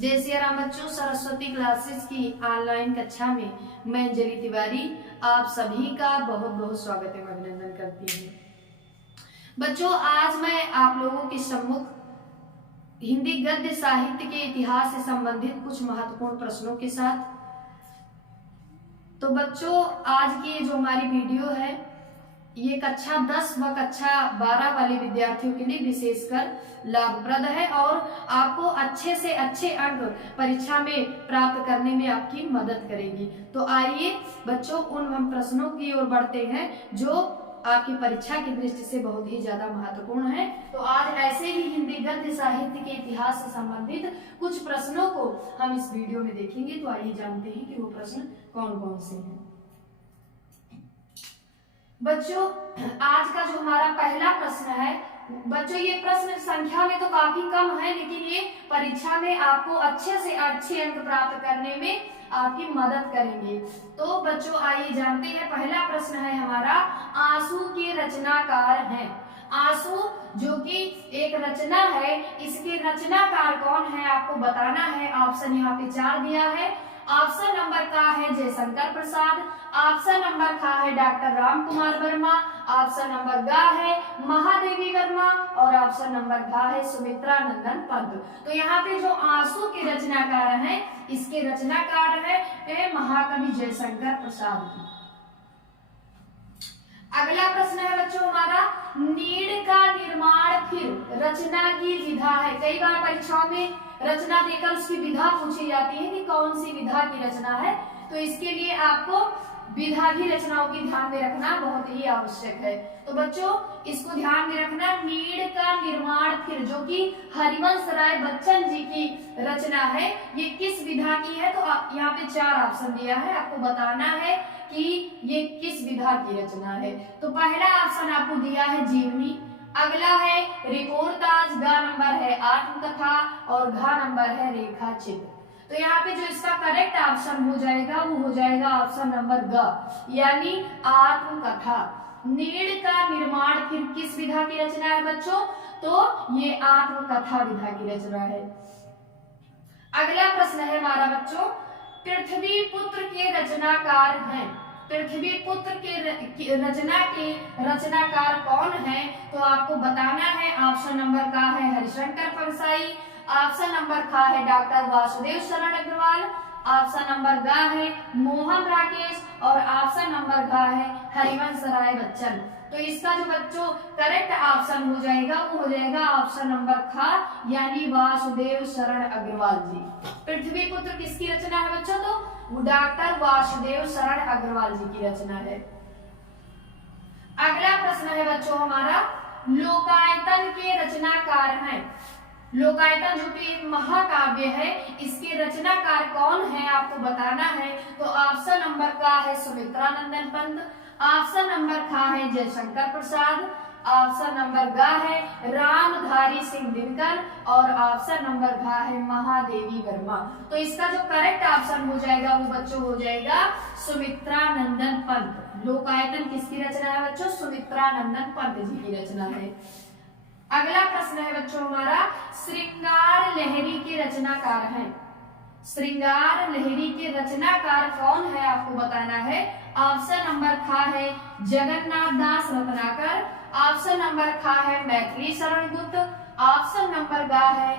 जय सिया राम बच्चों, सरस्वती क्लासेस की ऑनलाइन कक्षा में मैं अंजलि तिवारी आप सभी का बहुत बहुत स्वागत एवं अभिनंदन करती हूँ। बच्चों, आज मैं आप लोगों के सम्मुख हिंदी गद्य साहित्य के इतिहास से संबंधित कुछ महत्वपूर्ण प्रश्नों के साथ। तो बच्चों, आज की जो हमारी वीडियो है ये कक्षा 10 व कक्षा 12 वाले विद्यार्थियों के लिए विशेषकर लाभप्रद है और आपको अच्छे से अच्छे अंक परीक्षा में प्राप्त करने में आपकी मदद करेगी। तो आइए बच्चों, उन हम प्रश्नों की ओर बढ़ते हैं जो आपकी परीक्षा की दृष्टि से बहुत ही ज्यादा महत्वपूर्ण है। तो आज ऐसे ही हिंदी गद्य साहित्य के इतिहास से संबंधित कुछ प्रश्नों को हम इस वीडियो में देखेंगे। तो आइए जानते हैं कि वो प्रश्न कौन कौन से हैं। बच्चों, आज का जो हमारा पहला प्रश्न है, बच्चों ये प्रश्न संख्या में तो काफी कम है, लेकिन ये परीक्षा में आपको अच्छे से अच्छे अंक प्राप्त करने में आपकी मदद करेंगे। तो बच्चों आइए जानते हैं। पहला प्रश्न है हमारा, आंसू के रचनाकार हैं। आंसू जो कि एक रचना है, इसके रचनाकार कौन है आपको बताना है। ऑप्शन यहाँ पे 4 दिया है। ऑप्शन नंबर का है जयशंकर प्रसाद, ऑप्शन नंबर का है doctor Ram Kumar Verma, option number गा है महादेवी वर्मा और ऑप्शन नंबर घा है सुमित्रा नंदन पंत। तो यहाँ पे जो आंसू के रचनाकार हैं, इसके रचनाकार है महाकवि जयशंकर प्रसाद। अगला प्रश्न है बच्चों हमारा, नीड़ का निर्माण फिर रचना की विधा है। कई बार परीक्षाओं में रचना देकर उसकी विधा पूछी जाती है कि कौन सी विधा की रचना है। तो इसके लिए आपको विधा की रचनाओं की ध्यान में रखना बहुत ही आवश्यक है। तो बच्चों इसको ध्यान में रखना। नीड़ का निर्माण फिर जो कि हरिवंश राय बच्चन जी की रचना है, ये किस विधा की है। तो यहाँ पे 4 ऑप्शन दिया है, आपको बताना है कि ये किस विधा की रचना है। तो पहला ऑप्शन आपको दिया है जीवनी, अगला है रिपोर्टाज, गा नंबर है आत्मकथा और घा नंबर है रेखा चित्र। तो यहाँ पे जो इसका करेक्ट ऑप्शन हो जाएगा वो हो जाएगा ऑप्शन नंबर ग, यानी आत्मकथा। नीड़ का निर्माण फिर किस विधा की रचना है बच्चों, तो ये आत्मकथा विधा की रचना है। अगला प्रश्न है हमारा बच्चों, पृथ्वी पुत्र के रचनाकार हैं। पृथ्वी पुत्र के रचना के रचनाकार कौन है, तो आपको बताना है। ऑप्शन नंबर का है हरिशंकर परसाई, ऑप्शन नंबर का है डॉक्टर वासुदेव शरण अग्रवाल, ऑप्शन नंबर गा है मोहन राकेश और ऑप्शन नंबर घा है हरिवंश राय बच्चन। तो इसका जो बच्चों करेक्ट ऑप्शन हो जाएगा वो हो जाएगा ऑप्शन नंबर खा, यानी वासुदेव शरण अग्रवाल जी। पृथ्वी पुत्र किसकी रचना है बच्चों, तो डॉक्टर वासुदेव शरण अग्रवाल जी की रचना है। अगला प्रश्न है बच्चों हमारा, लोकायतन के रचनाकार हैं। लोकायतन जो कि एक महाकाव्य है, इसके रचनाकार कौन है आपको बताना है। तो ऑप्शन नंबर का है सुमित्रा नंदन पंत, ऑप्शन नंबर का है जयशंकर प्रसाद, ऑप्शन नंबर गा है रामधारी सिंह दिनकर और ऑप्शन नंबर घा है महादेवी वर्मा। तो इसका जो करेक्ट ऑप्शन हो जाएगा वो बच्चों हो जाएगा सुमित्रा नंदन पंत। लोकायतन किसकी रचना है बच्चों, सुमित्रा नंदन पंत जी की रचना है। अगला प्रश्न है बच्चों हमारा, श्रृंगार लहरी के रचनाकार हैं। श्रृंगार लहरी के रचनाकार कौन है आपको बताना है। ऑप्शन नंबर खा है जगन्नाथ दास रत्नाकर, ऑप्शन नंबर खा है मैथिली शरण गुप्त, ऑप्शन नंबर गा है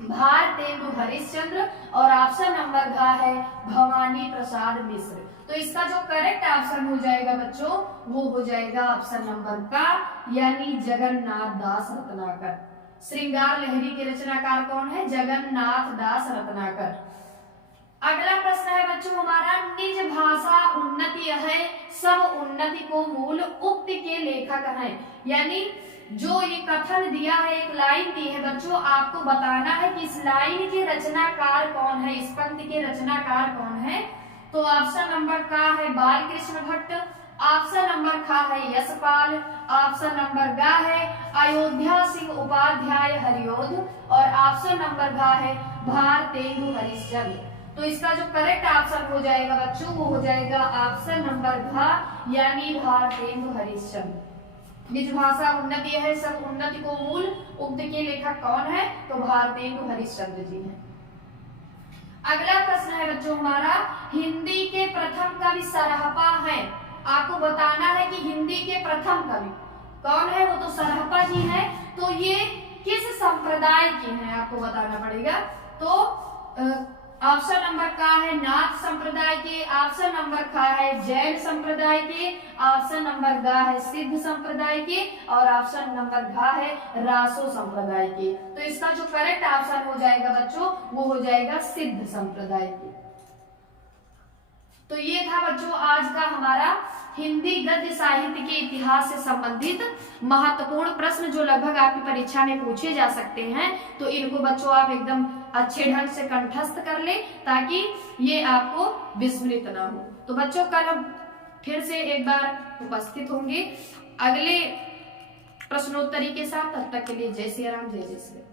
भारतेंदु हरिश्चंद्र और ऑप्शन नंबर घा है भवानी प्रसाद मिश्र। तो इसका जो करेक्ट ऑप्शन हो जाएगा बच्चों वो हो जाएगा ऑप्शन नंबर का, यानी जगन्नाथ दास रत्नाकर। श्रृंगार लहरी के रचनाकार कौन है, जगन्नाथ दास रत्नाकर। अगला प्रश्न है बच्चों हमारा, निज भाषा उन्नति है सब उन्नति को मूल उक्ति के लेखक हैं। यानी जो ये कथन दिया है, एक लाइन दी है बच्चों, आपको बताना है कि इस लाइन के रचनाकार कौन है, इस पंक्ति के रचनाकार कौन है। तो ऑप्शन नंबर का है बालकृष्ण भट्ट, ऑप्शन नंबर खा है यशपाल, ऑप्शन नंबर गा है अयोध्या सिंह उपाध्याय हरियोध और ऑप्शन नंबर घा है भारतेंदु हरिश्चंद्र। तो इसका जो करेक्ट ऑप्शन हो जाएगा बच्चों वो हो जाएगा ऑप्शन नंबर घा, यानी भारतेंदु हरिश्चंद्र। निज भाषा उन्नति है सब उन्नति को मूल उक्ति के लेखक कौन है, तो भारतेंदु हरिश्चंद्र जी हैं। अगला प्रश्न है बच्चों हमारा, हिंदी के प्रथम कवि सरहपा है। आपको बताना है कि हिंदी के प्रथम कवि कौन है, वो तो सरहपा जी है। तो ये किस संप्रदाय के हैं आपको बताना पड़ेगा। तो ऑप्शन नंबर का है नाथ संप्रदाय के, ऑप्शन नंबर का है जैन संप्रदाय के, ऑप्शन नंबर गा है सिद्ध संप्रदाय के, और ऑप्शन नंबर घा है रासो संप्रदाय के। तो इसका जो करेक्ट ऑप्शन हो जाएगा बच्चों वो हो जाएगा सिद्ध संप्रदाय के। तो ये था बच्चों आज का हमारा हिंदी गद्य साहित्य के इतिहास से संबंधित महत्वपूर्ण प्रश्न जो लगभग आपकी परीक्षा में पूछे जा सकते हैं। तो इनको बच्चों आप एकदम अच्छे ढंग से कंठस्थ कर ले ताकि ये आपको विस्मृत ना हो। तो बच्चों कल हम फिर से एक बार उपस्थित होंगे अगले प्रश्नोत्तरी के साथ। तब तक के लिए जय श्री राम, जय जय श्री राम।